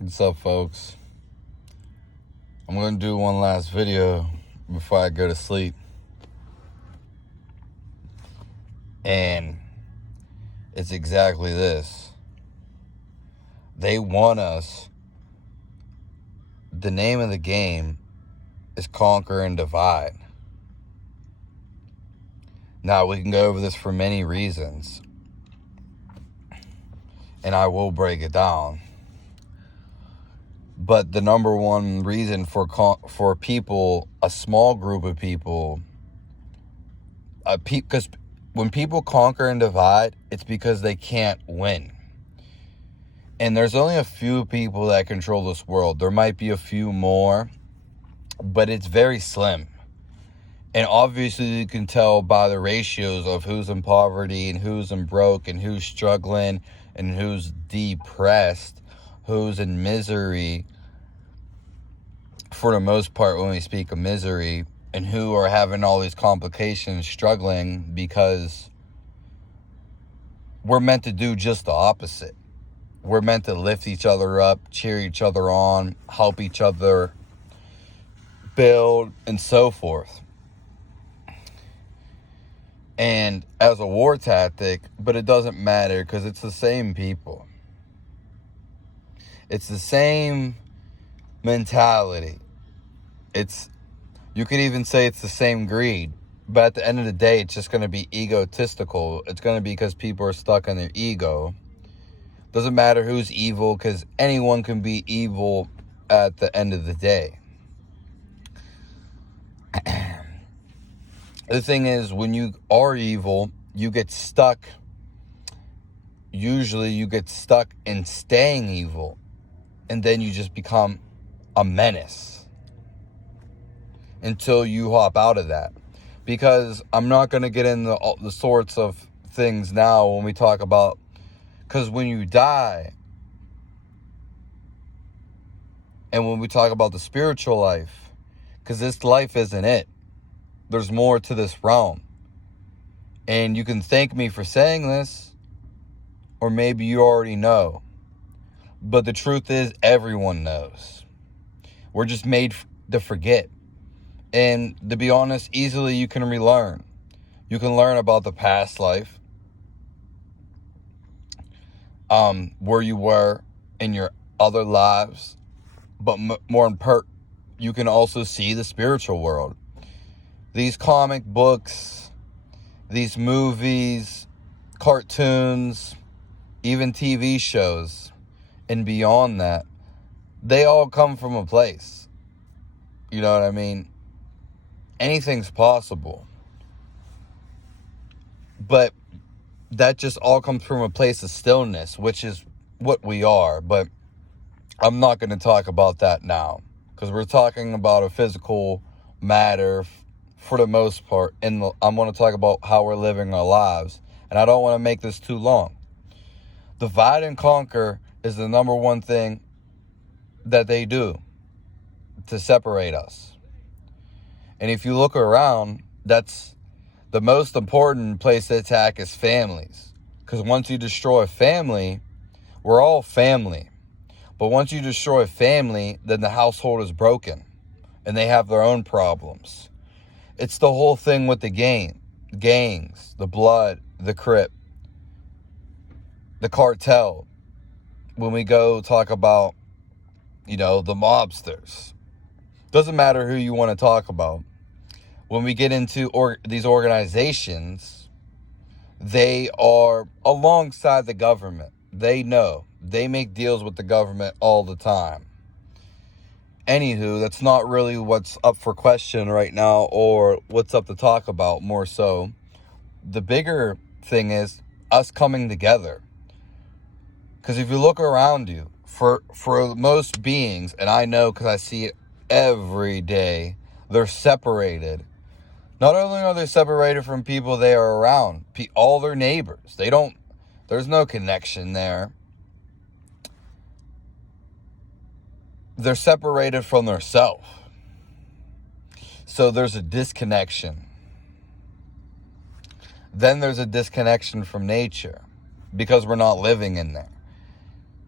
What's up, folks? I'm going to do one last video before I go to sleep. And it's exactly this. They want us. The name of the game is Conquer and Divide. Now, we can go over this for many reasons, and I will break it down. But the number one reason for people, a small group of people, because when people conquer and divide, it's because they can't win. And there's only a few people that control this world. There might be a few more, but it's very slim. And obviously you can tell by the ratios of who's in poverty and who's in broke and who's struggling and who's depressed, who's in misery, for the most part when we speak of misery, and who are having all these complications, struggling, because we're meant to do just the opposite. We're meant to lift each other up, cheer each other on, help each other build, and so forth. And as a war tactic, but it doesn't matter because it's the same people. It's the same mentality. You could even say it's the same greed, but at the end of the day, it's just going to be egotistical. It's going to be because people are stuck in their ego. Doesn't matter who's evil, because anyone can be evil at the end of the day. The thing is, when you are evil, you get stuck. Usually you get stuck in staying evil, and then you just become a menace until you hop out of that. Because I'm not going to get into all the sorts of things now when we talk about, because when you die, and when we talk about the spiritual life, because this life isn't it. There's more to this realm. And you can thank me for saying this, or maybe you already know. But the truth is, everyone knows. We're just made to forget. And to be honest, easily you can relearn. You can learn about the past life, where you were in your other lives. But more important, you can also see the spiritual world. These comic books, these movies, cartoons, even TV shows, and beyond that, they all come from a place. You know what I mean? Anything's possible. But that just all comes from a place of stillness, which is what we are. But I'm not going to talk about that now, because we're talking about a physical matter for the most part. I'm going to talk about how we're living our lives, and I don't want to make this too long. Divide and conquer is the number one thing that they do to separate us. And if you look around, that's the most important place to attack is families. Because once you destroy a family, we're all family. But once you destroy a family, then the household is broken. And they have their own problems. It's the whole thing with the gangs, the blood, the Crip, the cartel. When we go talk about, the mobsters. Doesn't matter who you want to talk about. When we get into these organizations, they are alongside the government. They know. They make deals with the government all the time. Anywho, that's not really what's up for question right now, or what's up to talk about more so. The bigger thing is us coming together. Because if you look around you, for most beings, and I know because I see it every day, they're separated. Not only are they separated from people they are around, all their neighbors. There's no connection there. They're separated from their self. So there's a disconnection. Then there's a disconnection from nature, because we're not living in there.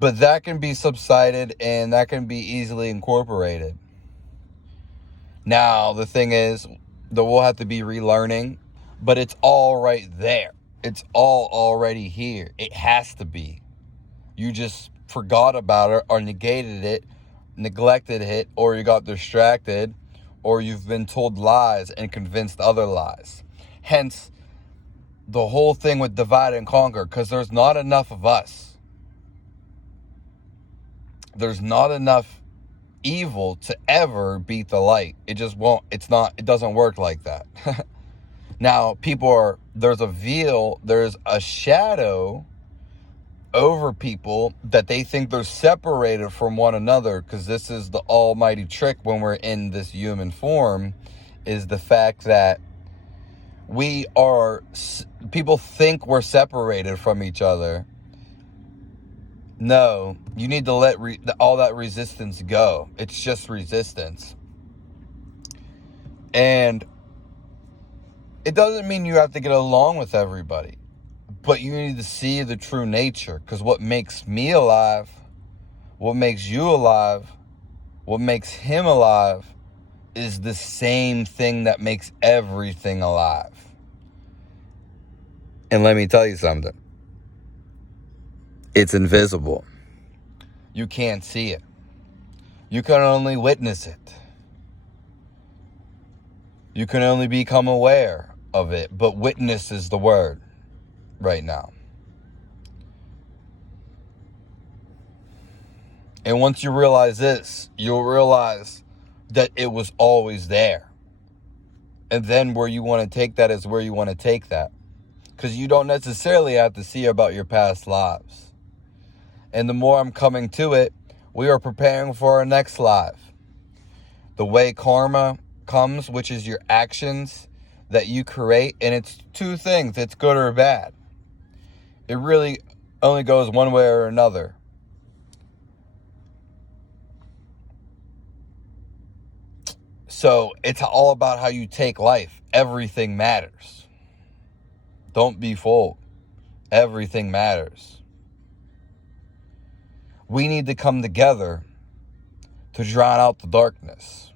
But that can be subsided and that can be easily incorporated. Now, the thing is that we'll have to be relearning, but it's all right there. It's all already here. It has to be. You just forgot about it or negated it, neglected it, or you got distracted, or you've been told lies and convinced other lies. Hence, the whole thing with divide and conquer, because there's not enough of us. There's not enough evil to ever beat the light. It just won't. It doesn't work like that. Now, there's a veil, there's a shadow over people that they think they're separated from one another, because this is the almighty trick when we're in this human form, is the fact that people think we're separated from each other. No, you need to let all that resistance go. It's just resistance. And it doesn't mean you have to get along with everybody, but you need to see the true nature, because what makes me alive, what makes you alive, what makes him alive is the same thing that makes everything alive. And let me tell you something. It's invisible. You can't see it. You can only witness it. You can only become aware of it, but witness is the word right now. And once you realize this, you'll realize that it was always there. And then where you want to take that is where you want to take that. Because you don't necessarily have to see about your past lives. And the more I'm coming to it, we are preparing for our next life. The way karma comes, which is your actions that you create, and it's two things, it's good or bad. It really only goes one way or another. So it's all about how you take life. Everything matters. Don't be fooled. Everything matters. We need to come together to drown out the darkness.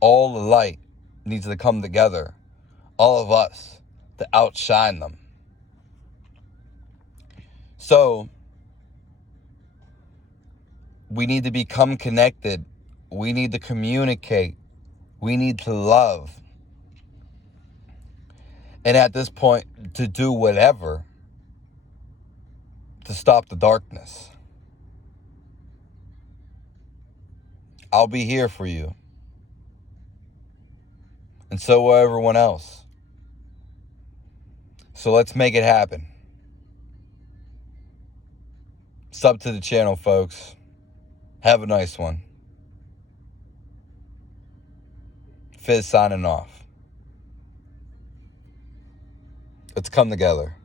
All the light needs to come together. All of us to outshine them. So we need to become connected. We need to communicate. We need to love. And at this point, to do whatever to stop the darkness. I'll be here for you. And so will everyone else. So let's make it happen. Sub to the channel, folks. Have a nice one. Fizz signing off. Let's come together.